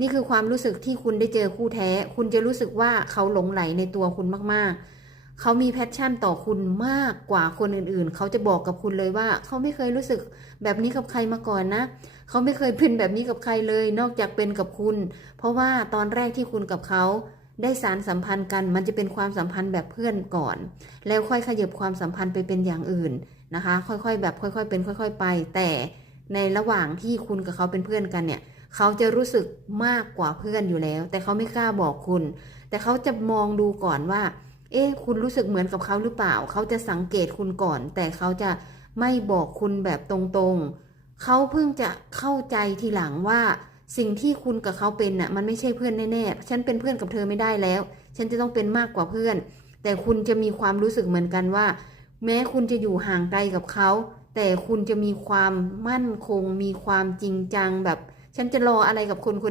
นี่คือความรู้สึกที่คุณได้เจอคู่แท้ คุณจะรู้สึกว่าเขาหลงไหลในตัวคุณมากๆ เขามีแพชชั่นต่อคุณมากกว่าคนอื่นๆ เขาจะบอกกับคุณเลยว่า เขาไม่เคยรู้สึกแบบนี้กับใครมาก่อนนะ เขาไม่เคยเป็นแบบนี้กับใครเลย นอกจากเป็นกับคุณ เพราะว่าตอนแรกที่คุณกับเขาได้สารสัมพันธ์กัน มันจะเป็นความสัมพันธ์แบบเพื่อนก่อน แล้วค่อยขยับความสัมพันธ์ไปเป็นอย่างอื่นนะคะ ค่อยๆ แบบค่อย ๆ เป็น ค่อย ๆ ไป แต่ ในระหว่างที่คุณกับเขาเป็นเพื่อนกันเนี่ยเขาจะรู้สึกมากกว่าเพื่อนอยู่แล้ว แต่เขาไม่กล้าบอกคุณ แต่เขาจะมองดูก่อนว่า เอ๊ะคุณรู้สึกเหมือนกับเขาหรือเปล่า เขาจะสังเกตคุณก่อน แต่เขาจะไม่บอกคุณแบบตรงๆ เขาเพิ่งจะเข้าใจทีหลังว่า สิ่งที่คุณกับเขาเป็นน่ะมันไม่ใช่เพื่อนแน่ๆ ฉันเป็นเพื่อนกับเธอไม่ได้แล้ว ฉันจะต้องเป็นมากกว่าเพื่อน แต่คุณจะมีความรู้สึกเหมือนกันว่า แม้คุณจะอยู่ห่างไกลกับเขา แต่คุณจะมีความมั่นคง มีความจริงจังแบบ ฉันจะรออะไรกับคนคน